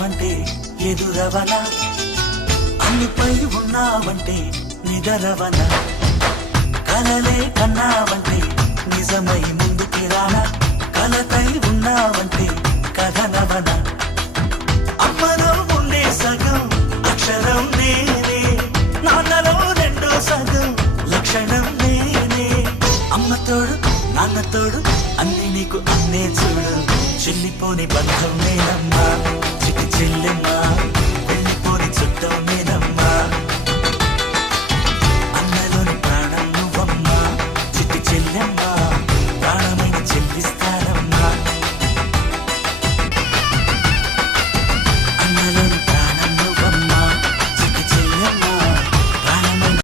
ఉన్నావంటే ఎదురవన, అన్నిపై ఉన్నావంటే నిదరవన, కలలే కన్నావంటే నిజమై ముందుకి రానా, కలతై ఉన్నావంటే కథనవన. అమ్మలో ఉండే సగం అక్షరం నేనే, నాన్నలో రెండో సగం లక్షణం నేనే. అమ్మ తోడు నాన్న తోడు అన్ని నీకు అన్నే చూడు, చెల్లిపోని బంధం నేనమ్మా చిటి చెల్లెమ్మా, వెళ్ళిపోని చుట్టం నేనే.